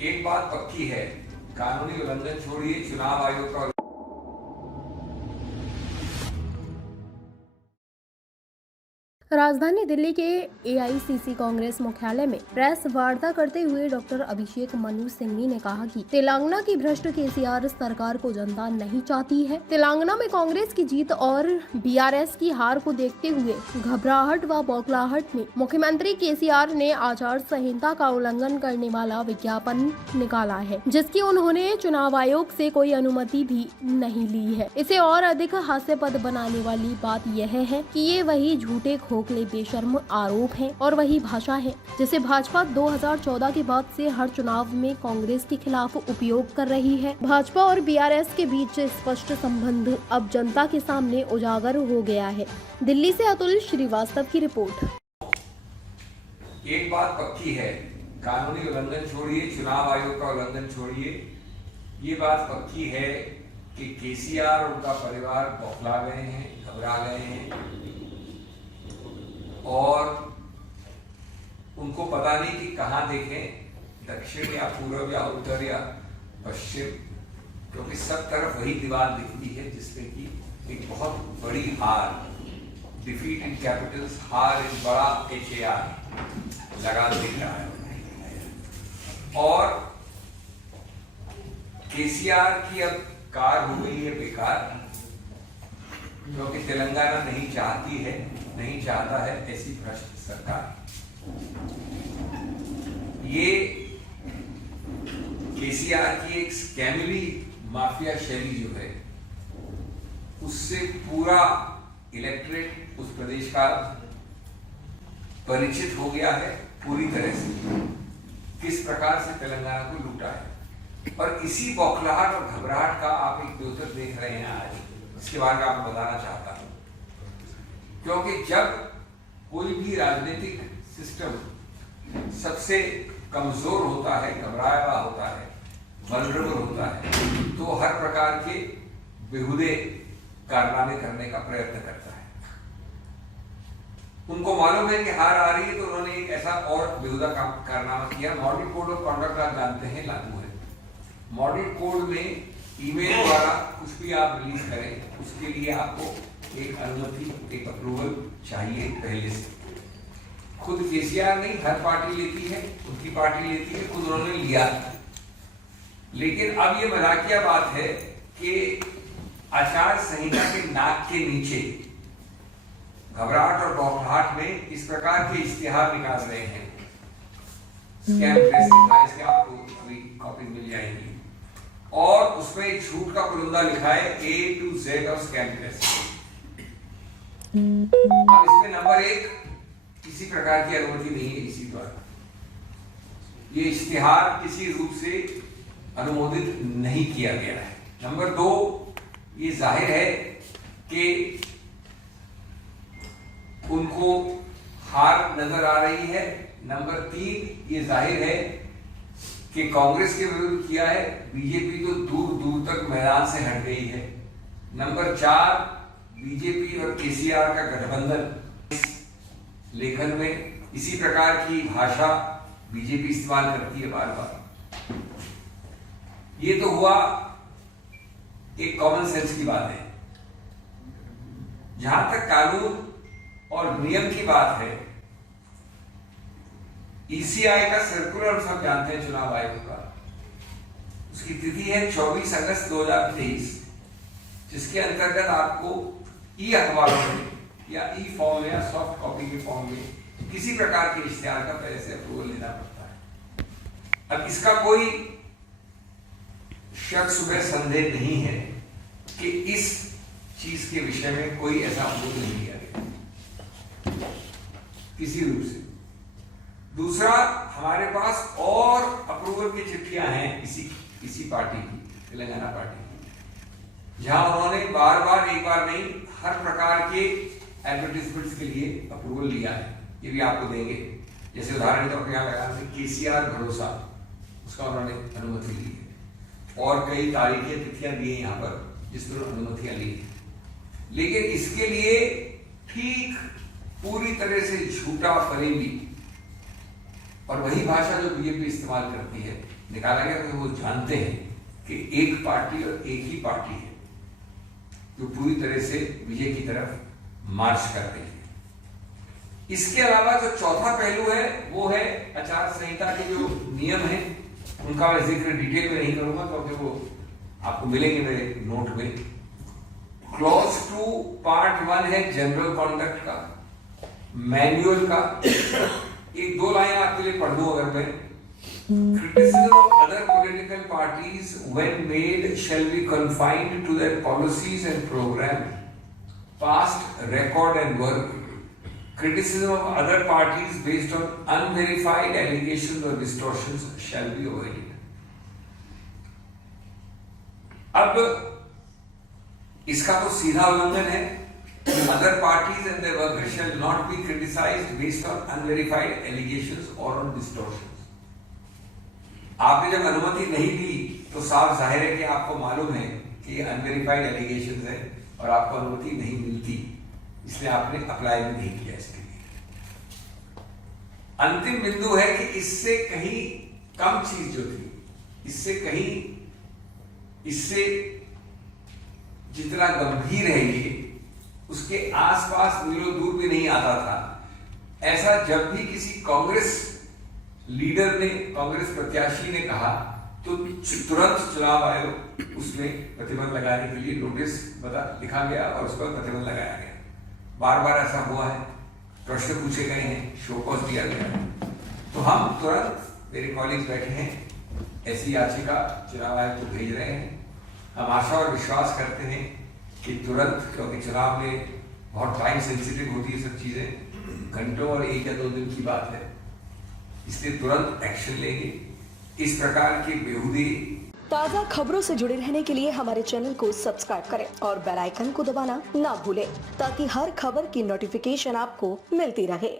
एक बात पक्की है, कानूनी उल्लंघन छोड़िए, चुनाव आयोग का राजधानी दिल्ली के एआईसीसी कांग्रेस मुख्यालय में प्रेस वार्ता करते हुए डॉक्टर अभिषेक मनु सिंघवी ने कहा कि तेलंगाना की भ्रष्ट केसीआर सरकार को जनता नहीं चाहती है। तेलंगाना में कांग्रेस की जीत और बीआरएस की हार को देखते हुए घबराहट व बौखलाहट में मुख्यमंत्री केसीआर ने आचार संहिता का उल्लंघन करने वाला विज्ञापन निकाला है, जिसकी उन्होंने चुनाव आयोग से कोई अनुमति भी नहीं ली है। इसे और अधिक हास्यास्पद बनाने वाली बात यह है कि ये वही झूठे खोखले बेशर्म आरोप हैं और वही भाषा है जिसे भाजपा 2014 के बाद से हर चुनाव में कांग्रेस के खिलाफ उपयोग कर रही है। भाजपा और बीआरएस के बीच स्पष्ट संबंध अब जनता के सामने उजागर हो गया है। दिल्ली से अतुल श्रीवास्तव की रिपोर्ट। एक बात पक्की है, कानूनी उल्लंघन छोड़िए, चुनाव आयोग का उल्लंघन छोड़िए। ये बात पक्की है कि केसीआर और उनका परिवार बौखला गए हैं, घबरा गए हैं और उनको पता नहीं कि कहां देखें, दक्षिण या पूर्व या उत्तर या पश्चिम, क्योंकि सब तरफ वही दीवार दिखती है जिसमें कि एक बहुत बड़ी हार, डिफीट इन कैपिटल्स, हार इन बड़ा HAR लगा दिख रहा है। और केसीआर की अब कार हो गई है बेकार, क्योंकि तेलंगाना नहीं चाहता है ऐसी भ्रष्ट सरकार। ये केसीआर की एक स्कैमली माफिया शैली जो है, उससे पूरा इलेक्टोरेट उस प्रदेश का परिचित हो गया है पूरी तरह से, किस प्रकार से तेलंगाना को लूटा है। और इसी बौखलाहट और घबराहट का आप एक द्योतक देख रहे हैं आज, इसके बारे में आपको बताना चाहता हूं। क्योंकि जब कोई भी राजनीतिक सिस्टम सबसे कमजोर होता है, घबराया हुआ होता है, वल्नरेबल होता है, तो हर प्रकार के बेहुदे कारनामे करने का प्रयत्न करता है। उनको मालूम है कि हार आ रही है, तो उन्होंने एक ऐसा और बेहुदा कारनामा किया। मॉडल कोड ऑफ कॉन्डक्ट आप जानते हैं, लागू है। मॉडल कोड में ईमेल द्वारा कुछ भी आप रिलीज करें, उसके लिए आपको एक अनुमति, एक अप्रूवल चाहिए पहले से। खुद केसीआर नहीं, हर पार्टी लेती है, उनकी पार्टी लेती है, खुद उन्होंने लिया। लेकिन अब ये मजाकिया बात है कि आचार संहिता के नाक के नीचे घबराहट और बौखलाहट में इस प्रकार के इश्तिहार निकाल रहे हैं। स्कैम प्रेस लिखा है, इसके आपको अभी कॉपी मिल जाएंगी, और उसमें एक झूठ का पुलिंदा लिखा है A to Z of scam press. अब इसमें नंबर 1, किसी प्रकार की अनुमति नहीं है इसी द्वारा, ये इश्तिहार किसी रूप से अनुमोदित नहीं किया गया है। नंबर 2, ये जाहिर है कि उनको हार नजर आ रही है। नंबर 3, ये जाहिर है कि कांग्रेस के विरुद्ध किया है, बीजेपी तो दूर दूर तक मैदान से हट गई है। नंबर 4, बीजेपी और केसीआर का गठबंधन, लेखन में इसी प्रकार की भाषा बीजेपी इस्तेमाल करती है बार बार। ये तो हुआ एक कॉमन सेंस की बात है। जहां तक कानून और नियम की बात है, ईसीआई का सर्कुलर सब जानते हैं, चुनाव आयोग का, उसकी तिथि है 24 अगस्त 2023, जिसके अंतर्गत आपको ई अखबारों में या ई फॉर्म में या सॉफ्ट कॉपी के फॉर्म में किसी प्रकार के इश्तिहार का पहले से अप्रूवल लेना पड़ता है। अब इसका कोई शक सुबह संदेह नहीं है कि इस चीज के विषय में कोई ऐसा अप्रूवल नहीं किया गया किसी रूप से। दूसरा, हमारे पास और अप्रूवल की चिट्ठियां हैं इसी पार्टी की, तेलंगाना पार्टी की, जहां उन्होंने बार बार, एक बार नहीं, हर प्रकार के एडवर्टाइजमेंट्स के लिए अप्रूवल लिया है। ये भी आपको देंगे। जैसे उदाहरण के तौर पर यहाँ लगाना, केसीआर भरोसा, उसका उन्होंने अनुमति ली है, और कई तारीखें, तिथियां दी है यहाँ पर जिस पर अनुमतियां ली है। लेकिन इसके लिए ठीक पूरी तरह से झूठा, फरेबी और वही भाषा जो बीजेपी इस्तेमाल करती है निकाला गया, क्योंकि वो जानते हैं कि एक पार्टी और एक ही पार्टी है जो पूरी तरह से विजय की तरफ मार्च कर रही है। इसके अलावा जो चौथा पहलू है वो है आचार संहिता के जो नियम हैं, उनका मैं जिक्र डिटेल में नहीं करूंगा क्योंकि वो आपको मिलेंगे मेरे नोट में। क्लॉज 2 पार्ट 1 है जनरल कॉन्डक्ट का, मैनुअल का। एक दो लाइन आपके लिए पढ़ दूं अगर मैं। Criticism of other political parties when made shall be confined to their policies and program, past record and work. Criticism of other parties based on unverified allegations or distortions shall be avoided. अब इसका तो सीधा उल्लंघन है कि other parties and their work shall not be criticized based on unverified allegations or on distortions. आपने जब अनुमति नहीं दी तो साफ जाहिर है कि आपको मालूम है कि ये अनवेरिफाइड एलिगेशंस है और आपको अनुमति नहीं मिलती, इसलिए आपने अप्लाई भी नहीं किया इसके लिए। अंतिम बिंदु है कि इससे कहीं कम चीज जो थी, इससे जितना गंभीर है ये, उसके आसपास मीलों दूर भी नहीं आता था। ऐसा जब भी किसी कांग्रेस लीडर ने, कांग्रेस प्रत्याशी ने कहा तो तुरंत चुनाव आयोग उसमें प्रतिबंध लगाने के लिए नोटिस लिखा गया और उस पर प्रतिबंध लगाया गया। बार बार ऐसा हुआ है, प्रश्न पूछे गए हैं, शो कॉज दिया गया है, तो हम तुरंत, मेरे कॉलीग्स बैठे हैं, ऐसी याचिका चुनाव आयोग को भेज रहे हैं। हम आशा और विश्वास करते हैं कि तुरंत, क्योंकि चुनाव में बहुत टाइम सेंसिटिव होती है सब चीजें, घंटों और 1 या 2 दिन की बात है, इसलिए तुरंत एक्शन लेंगे। इस प्रकार की बेहूदी ताज़ा खबरों से जुड़े रहने के लिए हमारे चैनल को सब्सक्राइब करें और बेल आइकन को दबाना ना भूलें ताकि हर खबर की नोटिफिकेशन आपको मिलती रहे।